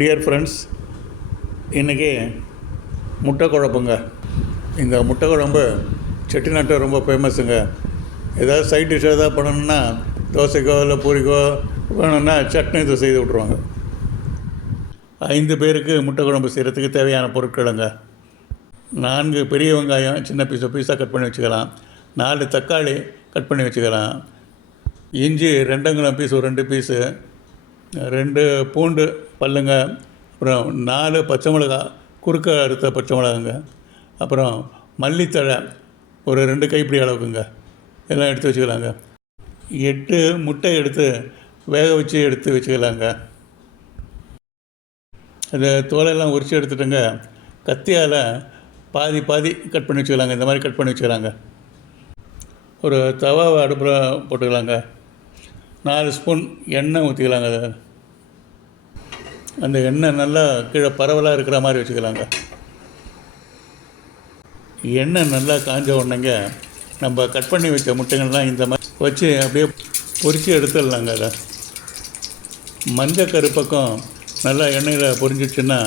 Dear friends, இன்றைக்கி முட்டை குழம்புங்க. இந்த முட்டை குழம்பு செட்டிநாட்டை ரொம்ப ஃபேமஸுங்க. ஏதாவது சைட் டிஷ் எதாவது பண்ணணுன்னா தோசைக்கோ இல்லை பூரிக்கோ வேணும்னா சட்னி இதை செய்து விட்ருவாங்க. 5 பேருக்கு முட்டை குழம்பு செய்கிறதுக்கு தேவையான பொருட்களுங்க: 4 பெரிய வெங்காயம் சின்ன பீஸாக கட் பண்ணி வச்சுக்கலாம், 4 தக்காளி கட் பண்ணி வச்சுக்கலாம், இஞ்சி 2 அங்குலம் பீஸ் ஒரு 2 பீஸு, 2 பூண்டு பல்லுங்க, அப்புறம் 4 பச்சை மிளகா குறுக்க அறுத்த பச்சை மிளகாங்க, அப்புறம் மல்லித்தழை ஒரு 2 கைப்பிடி அளவுக்குங்க, எல்லாம் எடுத்து வச்சுக்கலாங்க. 8 முட்டை எடுத்து வேக வச்சு எடுத்து வச்சுக்கலாங்க. அந்த தோலையெல்லாம் உரித்து எடுத்துட்டுங்க கத்தியால் பாதி கட் பண்ணி வச்சுக்கலாங்க. இந்த மாதிரி கட் பண்ணி வச்சுக்கலாங்க. ஒரு தவாவை அடுப்பில் போட்டுக்கலாங்க. 4 ஸ்பூன் எண்ணெய் ஊற்றிக்கலாங்க. அந்த எண்ணெய் நல்லா கீழே பரவலாக இருக்கிற மாதிரி வச்சுக்கலாங்க. எண்ணெய் நல்லா காஞ்ச உடனேங்க நம்ம கட் பண்ணி வச்ச முட்டைகள்லாம் இந்த மாதிரி வச்சு அப்படியே பொரித்து எடுத்துடலாங்க. அதை மஞ்சள் கருப்பக்கம் நல்லா எண்ணெயில் பொரிஞ்சிடுச்சுன்னா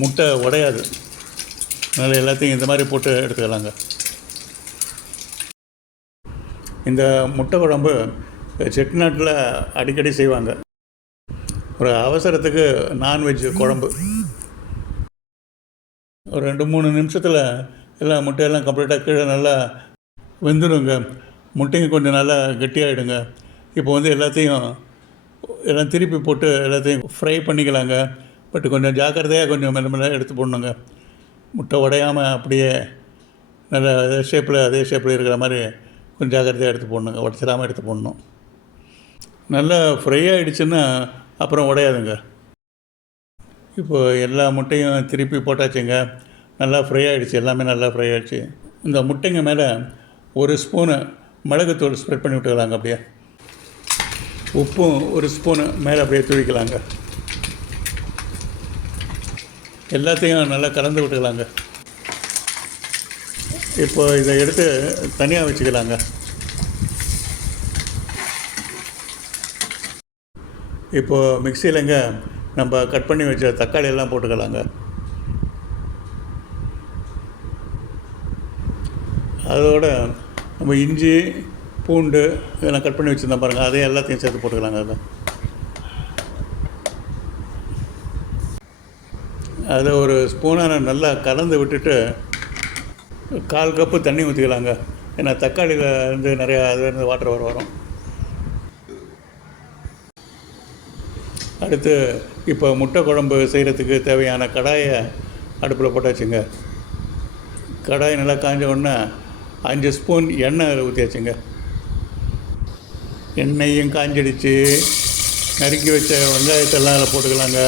முட்டை உடையாது. அதனால் எல்லாத்தையும் இந்த மாதிரி போட்டு எடுத்துக்கலாங்க. இந்த முட்டை குழம்பு செட்டிநாட்டில் அடிக்கடி செய்வாங்க. ஒரு அவசரத்துக்கு நான்வெஜ் குழம்பு ஒரு 2-3 நிமிஷத்தில் எல்லாம் முட்டையெல்லாம் கம்ப்ளீட்டாக கீழே நல்லா வெந்துடுங்க. முட்டைங்க கொஞ்சம் நல்லா கெட்டியாகிடுங்க. இப்போ எல்லாம் திருப்பி போட்டு எல்லாத்தையும் ஃப்ரை பண்ணிக்கலாங்க. பட் கொஞ்சம் ஜாக்கிரதையாக கொஞ்சம் மெல்ல எடுத்து போடணுங்க. முட்டை உடையாமல் அப்படியே நல்லா அதே ஷேப்பில் இருக்கிற மாதிரி கொஞ்சம் ஜாக்கிரதையாக எடுத்து போடணுங்க. உடச்சிடாமல் எடுத்து போடணும். நல்லா ஃப்ரை ஆகிடுச்சுன்னா அப்புறம் உடையாதுங்க. இப்போது எல்லா முட்டையும் திருப்பி போட்டாச்சுங்க. நல்லா ஃப்ரை ஆகிடுச்சு, எல்லாமே நல்லா ஃப்ரை ஆகிடுச்சு. இந்த முட்டைங்க மேலே 1 ஸ்பூனு மிளகுத்தூள் ஸ்ப்ரெட் பண்ணி விட்டுக்கலாங்க. அப்படியே உப்பும் 1 ஸ்பூனு மேலே அப்படியே தூவிக்கலாங்க. எல்லாத்தையும் நல்லா கலந்து விட்டுக்கலாங்க. இப்போது இதை எடுத்து தனியாக வச்சுக்கலாங்க. இப்போது மிக்சியிலங்க நம்ம கட் பண்ணி வச்ச தக்காளி எல்லாம் போட்டுக்கலாங்க. அதோட நம்ம இஞ்சி பூண்டு இதெல்லாம் கட் பண்ணி வச்சுருந்தோம் பாருங்கள், அதையும் எல்லாத்தையும் சேர்த்து போட்டுக்கலாங்க. அதை ஒரு ஸ்பூனால் நல்லா கலந்து விட்டுட்டு 1/4 கப்பு தண்ணி ஊற்றிக்கலாங்க. ஏன்னா தக்காளியில் இருந்து நிறையா அதுலேருந்து வாட்டர் வரும். அடுத்து இப்போ முட்டை குழம்பு செய்கிறதுக்கு தேவையான கடாயை அடுப்பில் போட்டாச்சுங்க. கடாய் நல்லா காஞ்ச உடனே 5 ஸ்பூன் எண்ணெய் அதில் ஊற்றியாச்சுங்க. எண்ணெயும் காஞ்சிடுச்சு. நறுக்கி வச்ச வெங்காயத்தெல்லாம் அதில் போட்டுக்கலாங்க.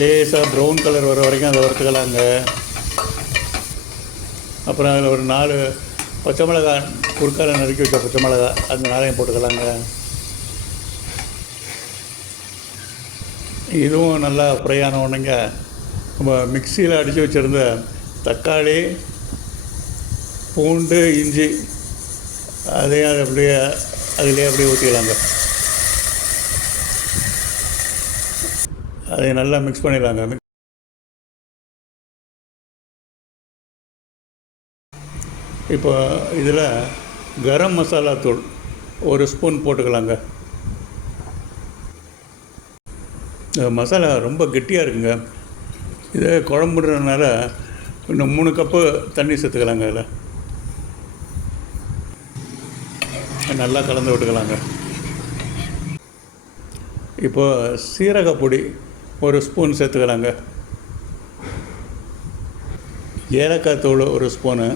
லேசாக ப்ரௌன் கலர் வர வரைக்கும் அதை வறுத்துக்கலாங்க. அப்புறம் அதில் ஒரு 4 பச்சை மிளகா குறுக்கால நறுக்கி வச்ச பச்சை மிளகா அந்த 4ஐயும் போட்டுக்கலாங்க. இதுவும் நல்லா ஃப்ரை ஆன உடனேங்க நம்ம மிக்சியில் அடித்து வச்சுருந்த தக்காளி பூண்டு இஞ்சி அதையும் அதிலே அப்படியே ஊற்றிக்கலாங்க. அதை நல்லா மிக்ஸ் பண்ணிடலாங்க. இப்போ இதில் கரம் மசாலா தூள் 1 ஸ்பூன் போட்டுக்கலாங்க. மசாலா ரொம்ப கெட்டியாக இருக்குங்க. இதை குழம்புன்றதுனால இன்னும் 3 கப்பு தண்ணி சேர்த்துக்கலாங்க. அதில் நல்லா கலந்து விட்டுக்கலாங்க. இப்போது சீரகப்பொடி 1 ஸ்பூன் சேர்த்துக்கலாங்க. ஏலக்காய் தூள் 1 ஸ்பூனு,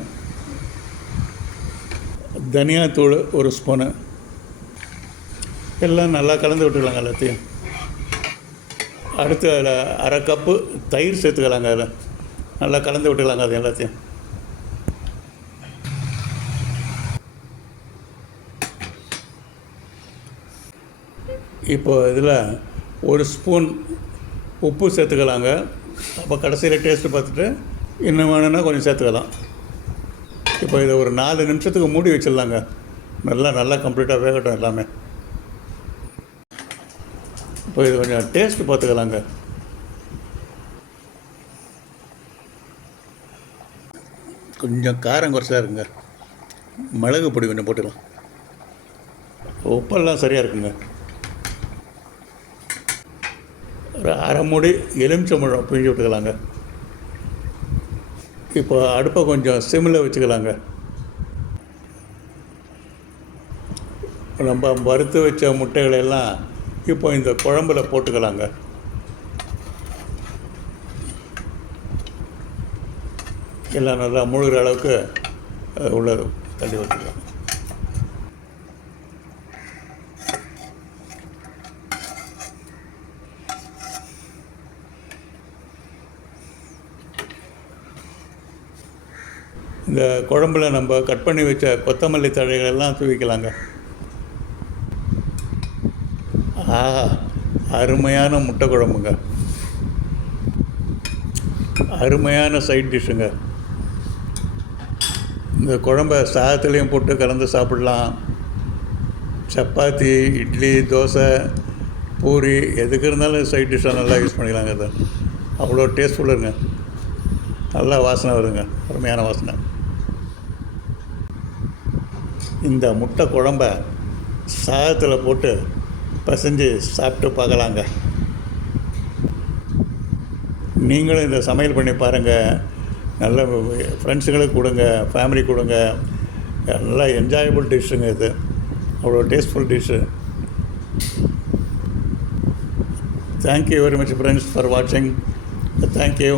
தனியாத்தூள் 1 ஸ்பூனு, எல்லாம் நல்லா கலந்து விட்டுக்கலாங்க எல்லாத்தையும். அடுத்து அதில் 1/2 கப்பு தயிர் சேர்த்துக்கலாங்க. அதில் நல்லா கலந்து விட்டுக்கலாங்க அது எல்லாத்தையும். இப்போது இதில் 1 ஸ்பூன் உப்பு சேர்த்துக்கலாங்க. அப்போ கடைசியில் டேஸ்ட்டு பார்த்துட்டு இன்னும் வேணும்னா கொஞ்சம் சேர்த்துக்கலாம். இப்போ இதை ஒரு 4 நிமிஷத்துக்கு மூடி வச்சிடலாங்க. நல்லா கம்ப்ளீட்டாக வேகட்டும் எல்லாமே. இப்போ இது கொஞ்சம் டேஸ்ட்டு பார்த்துக்கலாங்க. கொஞ்சம் காரம் குறைச்சா இருக்குங்க. மிளகு பொடி கொஞ்சம் போட்டுக்கலாம். உப்பெல்லாம் சரியாக இருக்குங்க. ஒரு அரை மூடி எலுமிச்சம்பழம் பிழிஞ்சு விட்டுக்கலாங்க. இப்போ அடுப்பை கொஞ்சம் சிம்மில் வச்சுக்கலாங்க. நம்ம வறுத்து வச்ச முட்டைகளை எல்லாம் இப்போ இந்த குழம்புல போட்டுக்கலாங்க. எல்லாம் நல்லா முழுகிற அளவுக்கு உள்ள தள்ளி வச்சுக்கலாம். இந்த குழம்புல நம்ம கட் பண்ணி வச்ச கொத்தமல்லி தழைகள் எல்லாம் தூவிக்கலாங்க. அருமையான முட்டை குழம்புங்க. அருமையான சைட் டிஷ்ஷுங்க. இந்த குழம்பை சாதத்துலேயும் போட்டு கலந்து சாப்பிடலாம். சப்பாத்தி, இட்லி, தோசை, பூரி எதுக்கு இருந்தாலும் சைட் டிஷ்ஷாக நல்லா யூஸ் பண்ணிக்கலாங்க. அது அவ்வளோ டேஸ்ட்ஃபுல்லுங்க. நல்லா வாசனை வருங்க. அருமையான வாசனை. இந்த முட்டை குழம்ப சாதத்தில் போட்டு பசைஞ்சு சாப்பிட்டு பார்க்கலாங்க. நீங்களும் இந்த சமையல் பண்ணி பாருங்கள். நல்ல ஃப்ரெண்ட்ஸுங்களுக்கு கொடுங்க, ஃபேமிலி கொடுங்க. நல்லா என்ஜாயபிள் டிஷ்ஷுங்க இது. அவ்வளோ tasteful dish. Thank you very much friends for வாட்சிங். தேங்க்யூ.